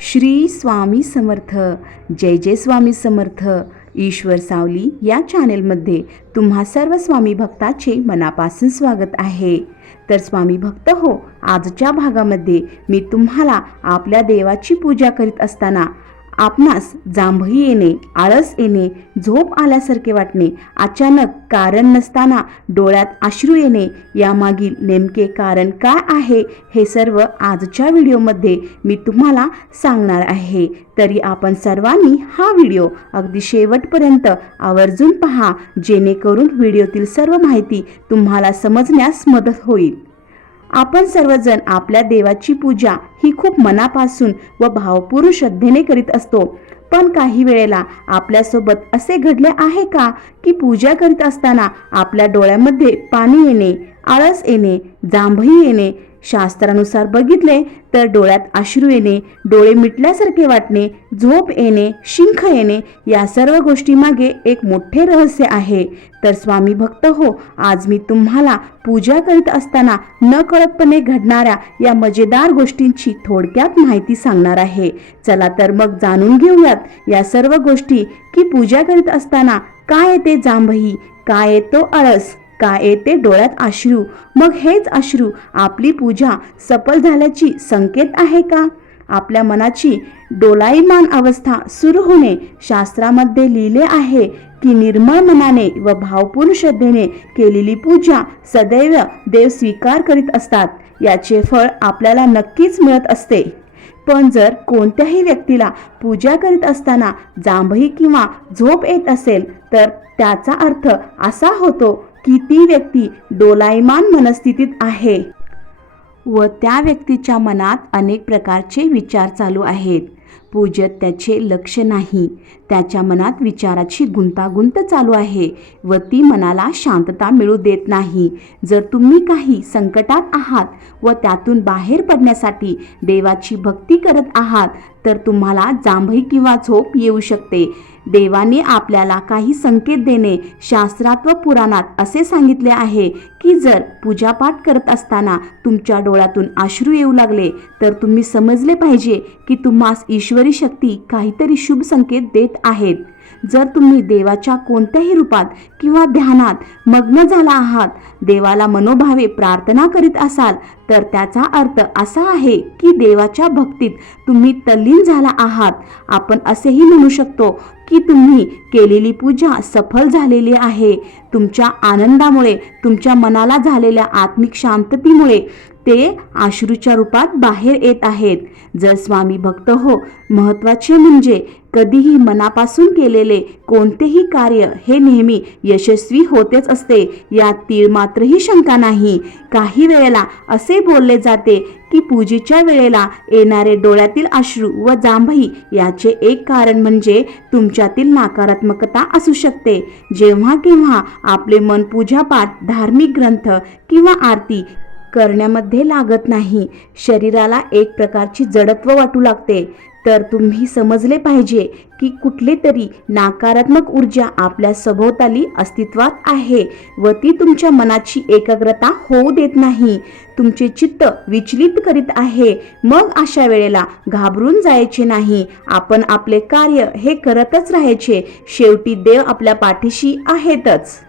श्री स्वामी समर्थ. जय जय स्वामी समर्थ. ईश्वर सावली या चॅनेलमध्ये तुम्हा सर्व स्वामी भक्ताचे मनापासून स्वागत आहे. तर स्वामी भक्त हो आजच्या भागामध्ये मी तुम्हाला आपल्या देवाची पूजा करीत असताना आपणास जांभई येणे आळस येणे झोप आल्यासारखे वाटणे अचानक कारण नसताना डोळ्यात अश्रू येणे यामागील नेमके कारण काय आहे हे सर्व आजच्या व्हिडिओमध्ये मी तुम्हाला सांगणार आहे. तरी आपण सर्वांनी हा व्हिडिओ अगदी शेवटपर्यंत आवर्जून पहा जेणेकरून व्हिडिओतील सर्व माहिती तुम्हाला समजण्यास मदत होईल. आपण सर्वजण आपल्या देवाची पूजा ही खूप मनापासून व भावपूर्ण श्रद्धेने करीत असतो. पण काही वेळेला आपल्यासोबत असे घडले आहे का की पूजा करीत असताना आपल्या डोळ्यामध्ये पाणी येणे आळस येणे जांभई येणे शास्त्रानुसार बघितले तर डोळ्यात अश्रू येणे डोळे मिटल्यासारखे वाटणे झोप येणे शिंख येणे या सर्व गोष्टीमागे एक मोठे रहस्य आहे. तर स्वामी भक्त हो आज मी तुम्हाला पूजा करीत असताना नकळतपणे घडणाऱ्या या मजेदार गोष्टींची थोडक्यात माहिती सांगणार आहे. चला तर मग जाणून घेऊयात या सर्व गोष्टी की पूजा करीत असताना काय येते जांभई काय येतो आळस? का येते डोळ्यात अश्रू? मग हेच अश्रू आपली पूजा सफल झाल्याची संकेत आहे का? आपल्या मनाची डोलाईमान अवस्था सुरू होणे शास्त्रामध्ये लिहिले आहे की निर्मळ मनाने व भावपूर्ण श्रद्धेने केलेली पूजा सदैव देव स्वीकार करीत असतात. याचे फळ आपल्याला नक्कीच मिळत असते. पण जर कोणत्याही व्यक्तीला पूजा करीत असताना जांभई किंवा झोप येत असेल तर त्याचा अर्थ असा होतो की ती व्यक्ती डोलायमान मनस्थितीत आहे? व त्या व्यक्तीच्या मनात अनेक प्रकारचे विचार चालू आहेत. पूजत त्याचे लक्ष नाही. त्याच्या मनात विचाराची गुंतागुंत चालू आहे व ती मनाला शांतता मिळू देत नाही. जर तुम्ही काही संकटात आहात व त्यातून बाहेर पडण्यासाठी देवाची भक्ती करत आहात तर तुम्हाला जांभई किंवा झोप येऊ शकते. देवाने आपल्याला काही संकेत देणे शास्त्रात व पुराणात असे सांगितले आहे की जर पूजापाठ करत असताना तुमच्या डोळ्यातून अश्रू येऊ लागले तर तुम्ही समजले पाहिजे की तुम्हास ईश्वरी शक्ती काहीतरी शुभ संकेत देत आहेत. जर तुम्ही देवाच्या कोणत्याही रूपात किंवा ध्यानात मग्न झाला आहात देवाला मनोभावे प्रार्थना करीत असाल तर त्याचा अर्थ असा आहे की देवाच्या भक्तीत तुम्ही तल्लीन झाला आहात. आपण असेही म्हणू शकतो की तुम्ही केलेली पूजा सफल झालेली आहे. तुमच्या आनंदामुळे तुमच्या मनाला झालेल्या आत्मिक शांततेमुळे ते आश्रूच्या रूपात बाहेर येत आहेत. जर स्वामी भक्त हो महत्त्वाचे म्हणजे कधीही मनापासून केलेले कोणतेही कार्य हे नेहमी यशस्वी होतेच असते. यात तीळ मात्रही शंका नाही. काही वेळेला असे बोलले जाते की पूजेच्या वेळेला येणारे डोळ्यातील अश्रू व जांभई याचे एक कारण म्हणजे तुमच्यातील नकारात्मकता असू शकते. जेव्हा केव्हा आपले मन पूजापाठ धार्मिक ग्रंथ किंवा आरती करण्यामध्ये लागत नाही शरीराला एक प्रकारची जडत्व वाटू लागते. तर तुम्ही समजले पाहिजे की कुठली तरी नकारात्मक ऊर्जा आपल्या सभोवताली अस्तित्वात आहे व ती तुमच्या मनाची एकाग्रता होऊ देत नाही. तुमचे चित्त विचलित करीत आहे. मग अशा वेळेला घाबरून जायचे नाही. आपण आपले कार्य हे करतच राहायचे. शेवटी देव आपल्या पाठीशी आहेतच.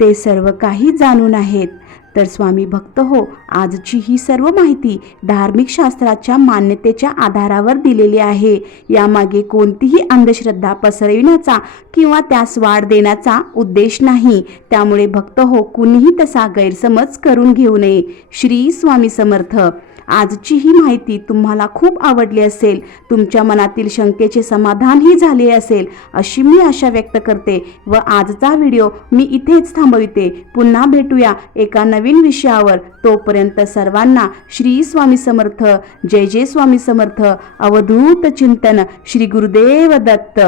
ते सर्व काही जाणून आहेत. तर स्वामी भक्त हो आजची ही सर्व माहिती धार्मिक शास्त्राच्या मान्यतेच्या आधारावर दिलेली आहे. यामागे कोणतीही अंधश्रद्धा पसरविण्याचा किंवा त्यास वाढ देण्याचा उद्देश नाही. त्यामुळे भक्त हो कुणीही तसा गैरसमज करून घेऊ नये. श्री स्वामी समर्थ. आजची ही माहिती तुम्हाला खूप आवडली असेल तुमच्या मनातील शंकेचे समाधानही झाले असेल अशी मी आशा व्यक्त करते व आजचा व्हिडिओ मी इथेच थांबविते. पुन्हा भेटूया एका नवीन नवीन विषयावर तोपर्यंत सर्वांना श्री स्वामी समर्थ जय जय स्वामी समर्थ अवधूत चिंतन श्री गुरुदेव दत्त.